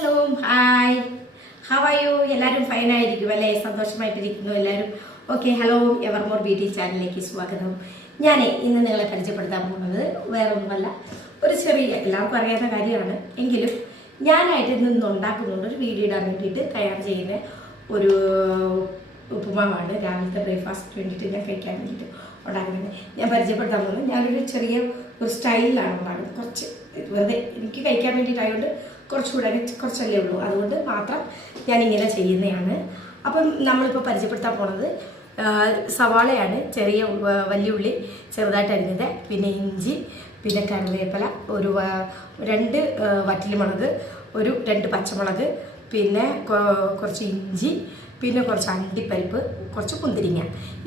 Hello hi you എല്ലാവരും fine ആയിരിക്കും അല്ലേ? സന്തോഷമായിട്ടിരിക്കുന്നു എല്ലാവരും ഓക്കെ ഹലോ എവർമോർ ബ്യൂട്ടി ചാനലിലേക്ക് സ്വാഗതം. ഞാൻ ഇന്ന് നിങ്ങളെ പരിചയപ്പെടുത്താൻ പോകുന്നത് വേറെ ഒന്നുമല്ല ഒരു ചെറിയ എല്ലാവർക്കും അറിയാത്ത കാര്യമാണ്. എങ്കിലും ഞാനായിട്ട് നിന്ന് ഉണ്ടാക്കുന്നുണ്ട് ഒരു വീഡിയോ ഇടാൻ വേണ്ടിയിട്ട് തയ്യാർ ചെയ്യുന്ന ഒരു ഉപ്പുമാവാണ് രാവിലത്തെ ബ്രേക്ക്ഫാസ്റ്റ് വേണ്ടിയിട്ട് ഞാൻ കഴിക്കാൻ വേണ്ടിയിട്ട് ഉണ്ടാക്കുന്നത്. ഞാൻ പരിചയപ്പെടുത്താൻ പോകുന്നത് ഞാനൊരു ചെറിയ ഒരു സ്റ്റൈലിലാണ് ഉണ്ടാക്കുന്നത്. കുറച്ച് വെറുതെ എനിക്ക് കഴിക്കാൻ വേണ്ടിയിട്ടായതുകൊണ്ട് കുറച്ചുകൂടെ കുറച്ചല്ലേ ഉള്ളൂ. അതുകൊണ്ട് മാത്രം ഞാനിങ്ങനെ ചെയ്യുന്നതാണ്. അപ്പം നമ്മളിപ്പോൾ പരിചയപ്പെടുത്താൻ പോണത് സവാളയാണ്. ചെറിയ വലിയുള്ളി ചെറുതായിട്ട് അരിഞ്ഞത്. പിന്നെ ഇഞ്ചി പിന്നെ കറിവേപ്പില ഒരു രണ്ട് വറ്റൽമുളക് ഒരു രണ്ട് പച്ചമുളക് പിന്നെ കുറച്ച് ഇഞ്ചി പിന്നെ കുറച്ച് അണ്ടിപ്പരിപ്പ് കുറച്ച് കുന്തിരിങ്ങ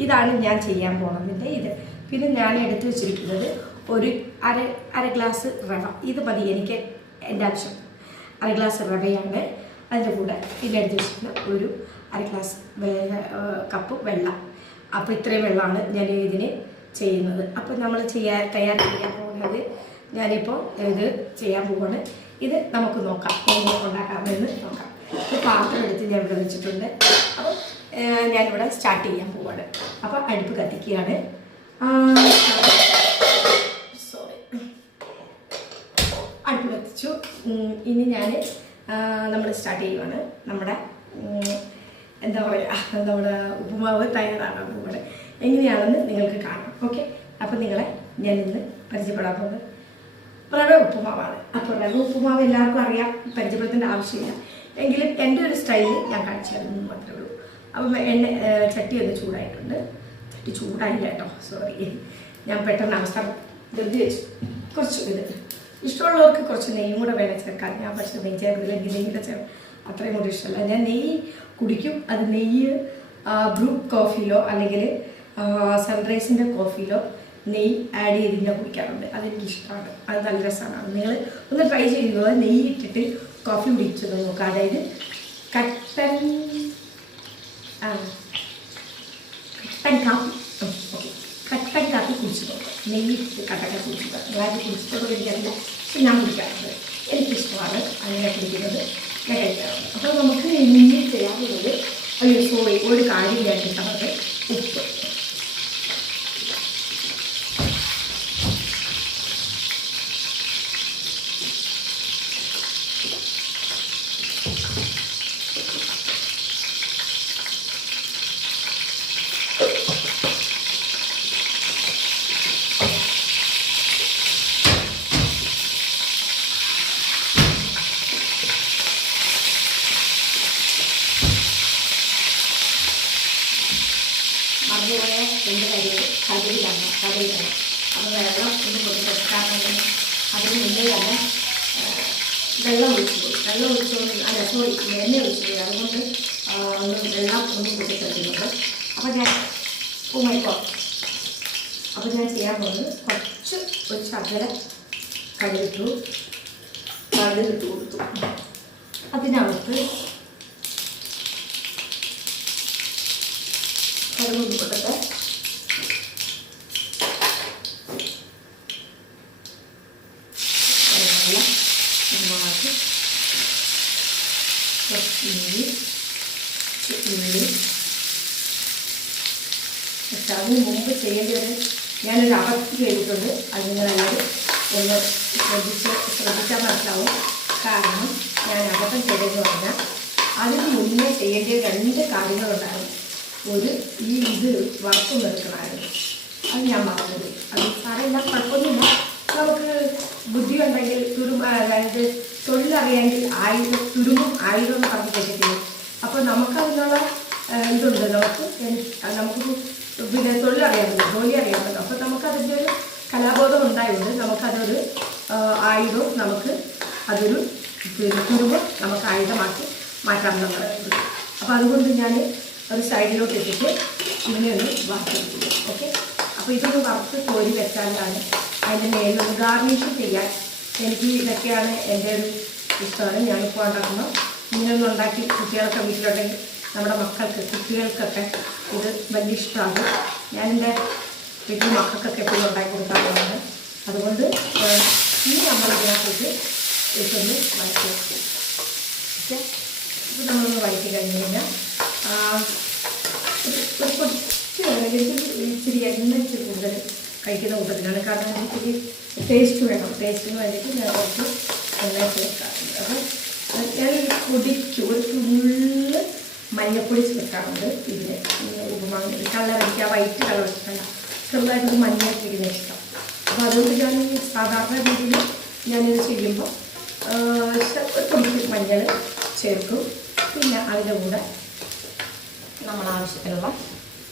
ഇതാണ് ഞാൻ ചെയ്യാൻ പോണതിന്റെ ഇത്. പിന്നെ ഞാൻ എടുത്തു വെച്ചിരിക്കുന്നത് ഒരു അര അര ഗ്ലാസ് റവ ഇത് മതി എനിക്ക് എന്റെ ആവശ്യം. അര ഗ്ലാസ് റവയാണ് അതിന്റെ കൂടെ എടുത്ത് വെച്ചിരുന്ന ഒരു അര ഗ്ലാസ് കപ്പ് വെള്ളം. അപ്പോൾ ഇത്രയും വെള്ളമാണ് ഞാൻ ഇതിന് ചെയ്യുന്നത്. അപ്പോൾ നമ്മൾ ചെയ്യാൻ തയ്യാർ ചെയ്യാൻ പോകുന്നത് ഞാനിപ്പോൾ ഇത് ചെയ്യാൻ പോവാണ്. ഇത് നമുക്ക് നോക്കാം. എങ്ങനെ ഉണ്ടാക്കാമെന്ന് നോക്കാം. ഒരു പാത്രം എടുത്ത് ഞാൻ ഇവിടെ വെച്ചിട്ടുണ്ട്. അപ്പോൾ ഞാനിവിടെ സ്റ്റാർട്ട് ചെയ്യാൻ പോവാണ്. അപ്പോൾ അടുപ്പ് കത്തിക്കുകയാണ്. ഇനി ഞാൻ നമ്മൾ സ്റ്റാർട്ട് ചെയ്യുവാണ്. നമ്മുടെ എന്താ പറയുക നമ്മുടെ ഉപ്പുമാവ് തയ്യാറാണ് പോവാണ് എങ്ങനെയാണെന്ന് നിങ്ങൾക്ക് കാണാം. ഓക്കെ അപ്പം നിങ്ങളെ ഞാൻ ഇന്ന് പരിചയപ്പെടാൻ പോകുന്നത് റവ ഉപ്പുമാവാണ്. അപ്പോൾ റവ ഉപ്പുമാവ് എല്ലാവർക്കും അറിയാം പരിചയപ്പെടുത്തേണ്ട ആവശ്യമില്ല. എങ്കിലും എന്റെ ഒരു സ്റ്റൈലിൽ ഞാൻ കാണിച്ചു തരുന്നു മാത്രമേ ഉള്ളൂ. അപ്പം എണ്ണ ചട്ടി ഒന്ന് ചൂടായിട്ടുണ്ട്. ചട്ടി ചൂടായില്ല കേട്ടോ സോറി ഞാൻ പെട്ടെന്ന് അവസരം ധൃതി വെച്ചു കുറച്ച് ഇത്. ഇഷ്ടമുള്ളവർക്ക് കുറച്ച് നെയ്യും കൂടെ വേണം ചേർക്കാൻ. ഞാൻ പക്ഷേ നെയ്യ് എനിക്ക് നെയ്യുടെ ചേർ അത്രയും കൂടി ഇഷ്ടമല്ല. ഞാൻ നെയ്യ് കുടിക്കും. അത് നെയ്യ് ബ്രൂ കോഫിയിലോ അല്ലെങ്കിൽ സൺറൈസിന്റെ കോഫിയിലോ നെയ്യ് ആഡ് ചെയ്തിട്ട് കുടിക്കാറുണ്ട്. അതെനിക്ക് ഇഷ്ടമാണ് അത് നല്ല രസമാണ്. നിങ്ങൾ ഒന്ന് ട്രൈ ചെയ്യുക നെയ്യ് ഇട്ടിട്ട് കോഫി കുടിച്ചത് നോക്കുക അതായത് കട്ടൻ ആ കട്ടൻ കാപ്പി ഓക്കെ കട്ടൻ കാപ്പി കുടിച്ചു നോക്കുക നെയ്യ് ഇട്ടിട്ട് കട്ടൻ കാപ്പി കുടിച്ചു നോക്കുക നിങ്ങളത് കുടിച്ചിട്ടൊക്കെ എനിക്കറിയില്ല പക്ഷെ ഞാൻ കുടിക്കാറുണ്ട്. എനിക്കിഷ്ടമാണ്. അങ്ങനെ കുടിക്കുന്നത്. ഞാൻ കഴിക്കാറുണ്ട്. അപ്പോൾ നമുക്ക് ഇനി ചെയ്യാറുള്ളത് അയ്യോ സോറി ഒരു കാര്യം ഞാൻ ഉപ്പ്. മറന്നുപോയ രണ്ട് കാര്യങ്ങൾ കഥയിലാണ് കഥയിലാണ് അപ്പോൾ വെള്ളം ഒന്ന് കൊടുക്കാൻ കാരണം അതിന് മുന്നേ തന്നെ വെള്ളം ഒഴിച്ചു പോയി വെള്ളം ഒഴിച്ചുകൊണ്ട് അല്ല സോറി എണ്ണ ഒഴിച്ചു പോയി അതുകൊണ്ട് ഒന്ന് വെള്ളം ഒന്ന് പൊട്ടിച്ചെടുക്കുന്നുണ്ട് അപ്പോൾ ഞാൻ ഉമ്മയ്ക്കോ അപ്പോൾ ഞാൻ ചെയ്യാൻ പോകുന്നത് കുറച്ച് ഒരു ശകല കടുകിട്ടു കടുകിട്ട് കൊടുത്തു. അതിനകത്ത് കടുക് പൊട്ടത്തെ കറിവേപ്പില നന്നാക്കി കുറച്ച് ഇഞ്ചി കുറച്ച് ഉള്ളി പക്ഷെ അതിന് മുമ്പ് ചെയ്യേണ്ടത് ഞാനൊരു അബദ്ധം ചെയ്തിട്ടുണ്ട് അത് നിങ്ങൾ എല്ലാവരും ഒന്ന് ശ്രദ്ധിച്ച് ശ്രദ്ധിച്ചാൽ മനസ്സിലാവും. കാരണം ഞാൻ അബദ്ധം ചെയ്തതെന്ന് പറഞ്ഞാൽ അതിന് മുന്നേ ചെയ്യേണ്ട രണ്ട് കാര്യങ്ങളുണ്ടായിരുന്നു. ഒരു ഈ ഇത് വറുത്ത് നിൽക്കണമായിരുന്നു അത് ഞാൻ മറന്നത് അത് സാരമില്ല കുഴപ്പമൊന്നുമില്ല. നമുക്ക് ബുദ്ധി ഉണ്ടെങ്കിൽ തുരും അതായത് തൊഴിലറിയാമെങ്കിൽ ആയുധം തുരുമ്പും ആയുധം എന്ന് പറഞ്ഞ് കേട്ടിട്ടില്ലേ അപ്പോൾ നമുക്കതിനുള്ള ഇതുണ്ട്. നമുക്ക് നമുക്ക് പിന്നെ തൊഴിലറിയാമല്ലോ ജോലി അറിയാമല്ലോ അപ്പോൾ നമുക്ക് അതിന്റെ ഒരു കലാബോധം ഉണ്ടായതുകൊണ്ട് നമുക്കതൊരു ആയുധവും നമുക്ക് അതൊരു തുരുമ്പ് നമുക്ക് ആയുധമാക്കി മാറ്റാമെന്നുള്ളത് അപ്പോൾ അതുകൊണ്ട് ഞാൻ ഒരു സൈഡിലോട്ട് ഇട്ടിട്ട് ഇതിനെ ഒന്ന് വറുത്തെടുക്കുന്നു ഓക്കെ? അപ്പോൾ ഇതൊന്ന് വറുത്ത് കോരി വെച്ചാലാണ് അതിന്റെ മേലൊന്ന് ഗാർണിഷ് ചെയ്യാൻ എനിക്ക് ഇതൊക്കെയാണ് എന്റെ ഒരു ഇഷ്ടമാണ്. ഞാനിപ്പോൾ ഉണ്ടാക്കുന്നത് ഇങ്ങനെയൊന്നും ഉണ്ടാക്കി കുട്ടികളൊക്കെ വീട്ടിലുണ്ടെങ്കിൽ നമ്മുടെ മക്കൾക്ക് കുട്ടികൾക്കൊക്കെ ഇത് വലിയ ഇഷ്ടമാണ്. ഞാൻ എന്റെ വീട്ടിൽ മക്കൾക്കൊക്കെ എപ്പോഴും ഉണ്ടാക്കി കൊടുക്കാറുള്ളതാണ് അതുകൊണ്ട് ഇനി നമ്മൾ ഇതിനകത്തേക്ക് ഇട്ടൊന്ന് വഴറ്റി വെക്കും. കഴിഞ്ഞ് കഴിഞ്ഞാൽ ഒരു കുറച്ച് ഇച്ചിരി എണ്ണ ഇച്ചിരി കൂടുതൽ കഴിക്കുന്ന കൂട്ടത്തിലാണ്. കാരണം എനിക്ക് ടേസ്റ്റ് വേണം. ടേസ്റ്റിന് വേണ്ടിയിട്ട് ഞാൻ കുറച്ച് എണ്ണ ചേർക്കാറുണ്ട് അപ്പം ഞാൻ കുടിക്കും ഒരു തുള്ള് മഞ്ഞപ്പൊടി ചേർക്കാറുണ്ട് ഇതിന് ഉപമാങ്ങ കളർ എനിക്ക് ആ വൈറ്റ് കളർ ഇഷ്ടമല്ല ചെറുതായിട്ടൊരു മഞ്ഞ ഇതിന് ഇഷ്ടം അപ്പോൾ അതുകൊണ്ട് ഞാൻ സാധാരണ രീതിയിൽ ഞാനിത് ചെയ്യുമ്പോൾ ഒരു മഞ്ഞൾ ചേർക്കും. പിന്നെ അതിന്റെ കൂടെ നമ്മൾ ആവശ്യത്തിനുള്ള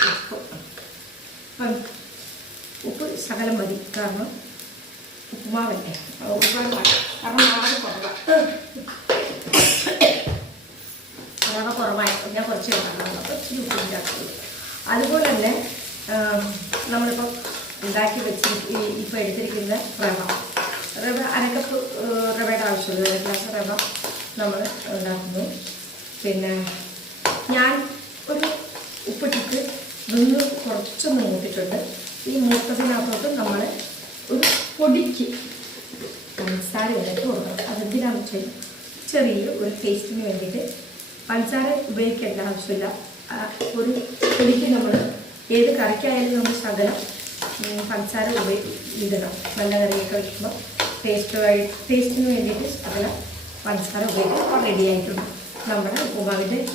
ഉപ്പ് അപ്പം ഉപ്പ് ശകലം മതി. കാരണം ഉപ്പുമാവല്ലേ? ഉപ്പുമാവ് കാരണം നാളെ കുറവാണ് അതൊക്കെ കുറവായി ഞാൻ കുറച്ച് ഉണ്ടാക്കണം അപ്പോൾ ഇച്ചിരി ചേർക്കുള്ളൂ അതുപോലെ തന്നെ നമ്മളിപ്പോൾ ഉണ്ടാക്കി വെച്ച് ഇപ്പോൾ എടുത്തിരിക്കുന്ന റവ. റവ അരക്കപ്പ് റവയുടെ ആവശ്യമുള്ളൂ ഒരു ഗ്ലാസ് റവ നമ്മൾ ഉണ്ടാക്കുന്നു. പിന്നെ ഞാൻ ഒരു ഉപ്പിട്ടിട്ട് നിന്ന് കുറച്ചൊന്ന് മൂത്തിട്ടുണ്ട് ഈ മൂത്തതിനകത്തോട്ട് നമ്മൾ ഒരു പൊടിക്ക് പഞ്ചസാര ഇടയ്ക്ക് കൊടുക്കണം. അതെന്തിനാണെന്ന് വെച്ചാൽ ചെറിയ ഒരു ടേസ്റ്റിന് വേണ്ടിയിട്ട് പഞ്ചസാര ഉപയോഗിക്കേണ്ട ആവശ്യമില്ല. ഒരു പൊടിക്ക് നമ്മൾ ഏത് കറിക്കായാലും നമ്മൾ ശകലം പഞ്ചാര ഉപയോഗി ഇടണം. നല്ല കറിയൊക്കെ വയ്ക്കുമ്പോൾ ടേസ്റ്റുമായി ടേസ്റ്റിന് വേണ്ടിയിട്ട് ശകലം പഞ്ചസാര ഉപയോഗിക്കുമ്പോൾ റെഡി ആയിട്ടുണ്ട്. നമ്മുടെ ഉപ്പുമാവിന്റെ ഇത്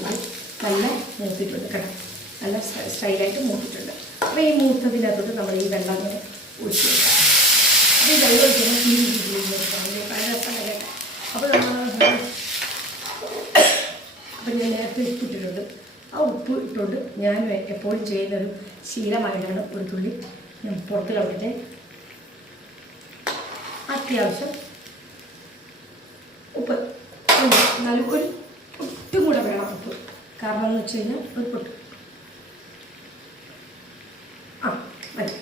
നല്ല മൂത്തിട്ടുണ്ട് കേട്ടോ. നല്ല സ്റ്റൈലായിട്ട് മൂത്തിട്ടുണ്ട്. അപ്പോൾ ഈ മൂത്തതിനകത്തോട്ട് നമ്മൾ ഈ വെള്ളം ഇങ്ങനെ ഒഴിച്ചു കൊടുക്കാം അപ്പോൾ ഈ വെള്ളം ഒഴിക്കുമ്പോൾ ഈ രീതിയിൽ പല രസമല്ല? അപ്പോൾ നമ്മൾ അപ്പം ഞാൻ നേരത്തെ ഉപ്പിട്ടിട്ടുണ്ട്. ആ ഉപ്പ് ഇട്ടുകൊണ്ട് ഞാൻ എപ്പോഴും ചെയ്യുന്നൊരു ശീലമായിട്ടാണ് ഒരു തുള്ളി ഞാൻ പുറത്തിലോട്ടിട്ട് അത്യാവശ്യം ഉപ്പ്. എന്നാലും ഒരു ഒട്ടും കൂടെ വേണം ഉപ്പ്. കാരണം എന്ന് വെച്ച് കഴിഞ്ഞാൽ ഒരു പൊട്ട് ആ മതി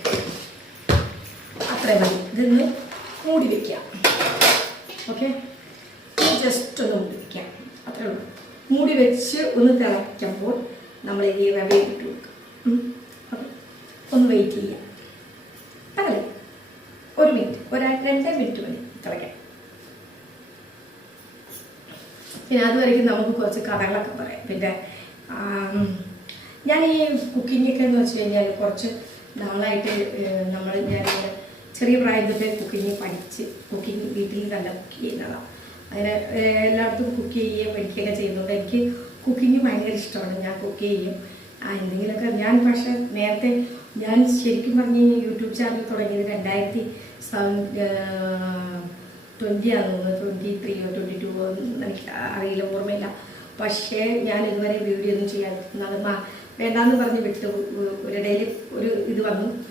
അത്രയും മതി ഇതൊന്ന് മൂടി വയ്ക്കാം ഓക്കെ ജസ്റ്റ് ഒന്ന് മൂടി വയ്ക്കാം അത്രേ ഉള്ളൂ മൂടി വെച്ച് ഒന്ന് തിളയ്ക്കുമ്പോൾ നമ്മൾ ഈ റവ ഇട്ട് ഒന്ന് വെയിറ്റ് ചെയ്യാം. ഒരു മിനിറ്റ് ഒരു രണ്ട് മിനിറ്റ് മതി. തിളയ്ക്കാം പിന്നെ അതുവരെയ്ക്കും നമുക്ക് കുറച്ച് കഥകളൊക്കെ പറയാം. പിന്നെ ഞാൻ ഈ കുക്കിങ്ങൊക്കെ എന്ന് വെച്ച് കഴിഞ്ഞാൽ കുറച്ച് നാളായിട്ട് നമ്മൾ ഞാൻ ചെറിയ പ്രായത്തിൽ കുക്കിങ് പഠിച്ച് കുക്കിങ് വീട്ടിൽ നല്ല കുക്ക് ചെയ്യുന്നതാണ്. അങ്ങനെ എല്ലായിടത്തും കുക്ക് ചെയ്യുകയും പഠിക്കുകയൊക്കെ ചെയ്യുന്നതുകൊണ്ട് എനിക്ക് കുക്കിംഗ് ഭയങ്കര ഇഷ്ടമാണ്. ഞാൻ കുക്ക് ചെയ്യും. എന്തെങ്കിലുമൊക്കെ ഞാൻ പക്ഷേ നേരത്തെ ഞാൻ ശരിക്കും പറഞ്ഞ് കഴിഞ്ഞാൽ യൂട്യൂബ് ചാനൽ തുടങ്ങിയത് രണ്ടായിരത്തി ട്വന്റി ആണെന്ന് ട്വന്റി ത്രീയോ ട്വന്റി ടു എനിക്ക് അറിയില്ല ഓർമ്മയില്ല. പക്ഷേ ഞാൻ ഇതുവരെ വീഡിയോ ഒന്നും ചെയ്യാൻ മാ- വേണ്ടാന്ന് പറഞ്ഞ് വിട്ടു ഒരിടയിൽ ഒരു ഇത് വന്നു.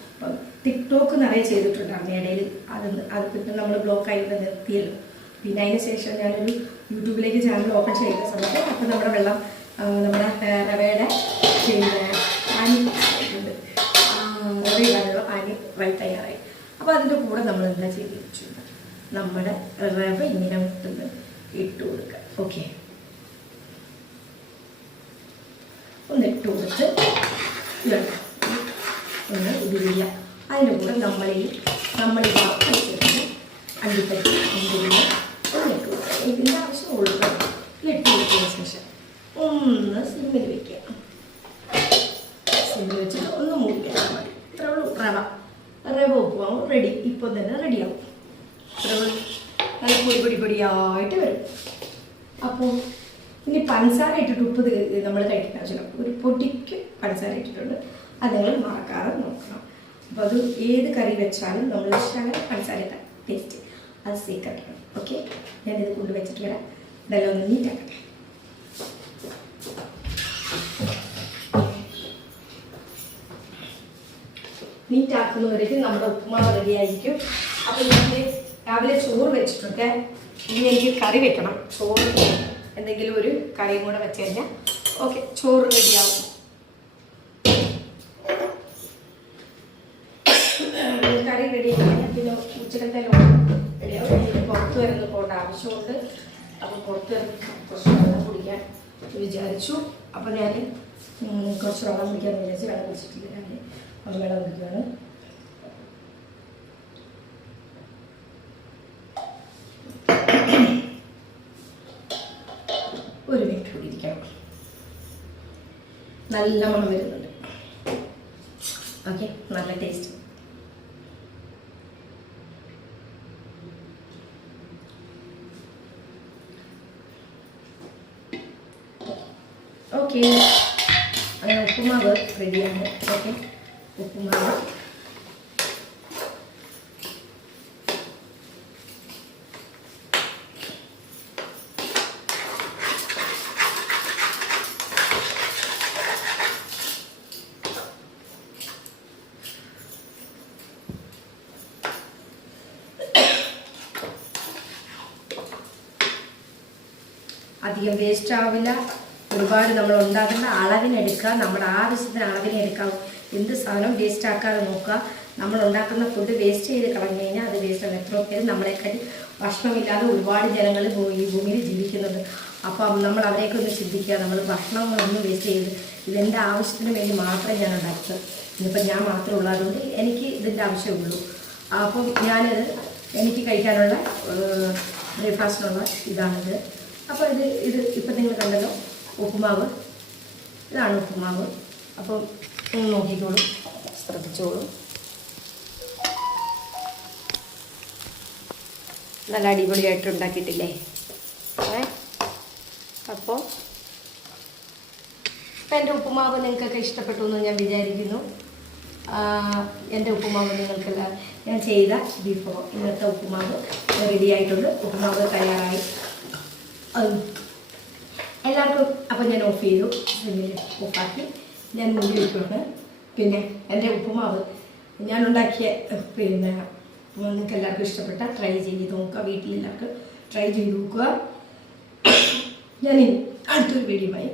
ടിക്ടോക്ക് നിറയെ ചെയ്തിട്ടുണ്ടായിരുന്നു ഇടയിൽ. അത് അത് പിന്നെ നമ്മൾ ബ്ലോക്ക് ആയിട്ട് നിർത്തിയല്ലോ. പിന്നെ അതിന് ശേഷം ഞാനൊരു യൂട്യൂബിലേക്ക് ചാനൽ ഓപ്പൺ ചെയ്യുന്ന സമയത്ത് അപ്പം നമ്മുടെ വെള്ളം നമ്മുടെ റവയുടെ പിന്നെ അനി ഉണ്ട്. റവയിടാനുള്ള അനി വഴി തയ്യാറായി. അപ്പോൾ അതിന്റെ കൂടെ നമ്മൾ എന്താ ചെയ്ത് നമ്മുടെ റവ ഇങ്ങനെ മുട്ടുന്നത് ഇട്ട് കൊടുക്കുക. ഓക്കെ ഒന്ന് ഇട്ട് കൊടുത്ത്. ഒന്ന് ഉരുവില്ല അതിന്റെ കൂടെ നമ്മൾ ഈ നമ്മൾ അണ്ടിപ്പറ്റി കൊടുക്കുക ഇതിന്റെ ആവശ്യമുള്ളൂ ഇട്ട് കൊടുത്തതിന് ശേഷം ഒന്ന് സിമ്മിൽ വെക്കുക. സിമ്മിൽ വെച്ചിട്ട് ഒന്ന് വെച്ചാൽ മതി ഇത്രേ ഉള്ളൂ റവ. റവ ഉപ്പുമാവും റെഡി ഇപ്പം തന്നെ റെഡിയാവും റവ നല്ല പൊടി പൊടി പൊടിയായിട്ട് വരും. അപ്പോൾ ഇനി പഞ്ചസാര ഇട്ടിട്ട് ഉപ്പ് നമ്മൾ കഴിക്കുന്ന ഒരു പൊടിക്ക് പഞ്ചസാര ഇട്ടിട്ടുണ്ട്. അത് മറക്കാതെ നോക്കണം. അപ്പോൾ അത് ഏത് കറി വെച്ചാലും നമ്മൾ ശകലം പഞ്ചസാര ഇട്ടാൽ ടേസ്റ്റ് അത് സീക്രട്ടാണ് ഓക്കെ ഞാനിത് കൊണ്ട് വെച്ചിട്ട് വരാം ഇതെല്ലാം ഒന്ന് നീറ്റാക്കട്ടെ. നീറ്റാക്കുന്നവരേക്ക് നമ്മുടെ ഉപ്പുമാവ് റെഡിയായിരിക്കും. അപ്പം അപ്പോൾ ഞാൻ രാവിലെ ചോറ് വെച്ചിട്ടുണ്ട് ഇനി എനിക്ക് കറി വെക്കണം. ചോറ് എന്തെങ്കിലും ഒരു കറിയും കൂടെ വെച്ച് കഴിഞ്ഞാൽ ഓക്കെ ചോറ് റെഡിയാവും കറി റെഡി ആയി പിന്നെ ഉച്ചക്കത്തെ റെഡിയാവും എനിക്ക് പുറത്ത് വരുന്ന പോകേണ്ട ആവശ്യമുണ്ട്. അപ്പോൾ പുറത്ത് കുറച്ച് വെള്ളം കുടിക്കാൻ വിചാരിച്ചു. അപ്പോൾ ഞാൻ കുറച്ച് വെള്ളം കുടിക്കാൻ വിചാരിച്ച് വെള്ളം കുടിച്ചിട്ടില്ല. ഞാൻ അപ്പോൾ വെള്ളം കുടിക്കുകയാണ് ഒരു മിനിറ്റ് കൂടി ഇരിക്കണം. നല്ല മണം വരുന്നുണ്ട്. ഓക്കെ നല്ല ടേസ്റ്റ്. ഓക്കെ. ഉപ്പുമാവ് റെഡിയാണ്. ഓക്കെ. ഉപ്പുമാവ്. അധികം വേസ്റ്റ് ആവില്ല. ഒരുപാട് നമ്മൾ ഉണ്ടാക്കുന്ന അളവിനെടുക്കുക നമ്മുടെ ആവശ്യത്തിന് അളവിനെടുക്കാം എന്ത് സാധനം വേസ്റ്റ് ആക്കാതെ നോക്കുക. നമ്മൾ ഉണ്ടാക്കുന്ന ഫുഡ് വേസ്റ്റ് ചെയ്ത് കളഞ്ഞു കഴിഞ്ഞാൽ അത് വേസ്റ്റ് ആണ്. എത്രയോ പേര് നമ്മളെക്കാട്ടി ഭക്ഷണമില്ലാതെ ഒരുപാട് ജനങ്ങൾ ഈ ഭൂമിയിൽ ജീവിക്കുന്നുണ്ട്. അപ്പം നമ്മൾ അവരെയൊക്കെ ഒന്ന് ചിന്തിക്കുക. നമ്മൾ ഭക്ഷണങ്ങളൊന്നും വേസ്റ്റ് ചെയ്ത് ഇതെന്റെ ആവശ്യത്തിന് വേണ്ടി മാത്രമേ ഞാൻ ഉണ്ടാക്കുക. ഇന്നിപ്പം ഞാൻ മാത്രമേ ഉള്ളതുകൊണ്ട് എനിക്ക് ഇതിന്റെ ആവശ്യമുള്ളൂ. അപ്പം ഞാനത് എനിക്ക് കഴിക്കാനുള്ള ബ്രേക്ക്ഫാസ്റ്റിനുള്ള ഇതാണിത്. അപ്പോൾ ഇത് ഇത് ഇപ്പം നിങ്ങൾ കണ്ടല്ലോ. ഉപ്പുമാവ്. ഇതാണ് ഉപ്പുമാവ്. അപ്പം നിങ്ങൾ നോക്കിക്കോളൂ. ശ്രദ്ധിച്ചോളൂ. നല്ല അടിപൊളിയായിട്ട് ഉണ്ടാക്കിയിട്ടില്ലേ? ഏ? അപ്പോൾ അപ്പം എന്റെ ഉപ്പുമാവ് നിങ്ങൾക്കൊക്കെ ഇഷ്ടപ്പെട്ടു എന്ന് ഞാൻ വിചാരിക്കുന്നു. എന്റെ ഉപ്പുമാവ് നിങ്ങൾക്കെല്ലാം ഞാൻ ചെയ്ത ബിഫോർ ഇന്നത്തെ ഉപ്പുമാവ്. റെഡി ആയിട്ടുണ്ട്. ഉപ്പുമാവ് തയ്യാറായി. എല്ലാവർക്കും അപ്പം ഞാൻ ഓഫ് ചെയ്തു. ഓഫാക്കി ഞാൻ മൂടി വയ്ക്കുകയാണ് പിന്നെ എന്റെ ഉപ്പുമാവ്. ഞാൻ ഉണ്ടാക്കിയ പിന്നെ നിങ്ങൾക്ക് എല്ലാവർക്കും ഇഷ്ടപ്പെട്ട ട്രൈ ചെയ്ത് നോക്കുക. വീട്ടിലെല്ലാവർക്കും ട്രൈ ചെയ്ത് നോക്കുക. ഞാൻ അടുത്തൊരു വീഡിയോയുമായി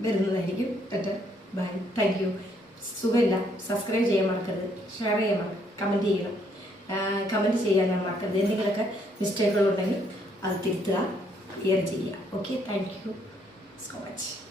വരുന്നതായിരിക്കും. ടെറ്റ. ബൈ. താങ്ക് യു സുഖമില്ല. സബ്സ്ക്രൈബ് ചെയ്യാൻ മറക്കരുത്. ഷെയർ ചെയ്യാൻ മറക്കരുത്. കമന്റ് ചെയ്യണം. കമന്റ് ചെയ്യാൻ ഞാൻ മറക്കരുത്. എന്തെങ്കിലുമൊക്കെ മിസ്റ്റേക്കുകളുണ്ടെങ്കിൽ അത് തിരുത്തുക. ക്ലിയർ ചെയ്യുക. Okay thank you Scott.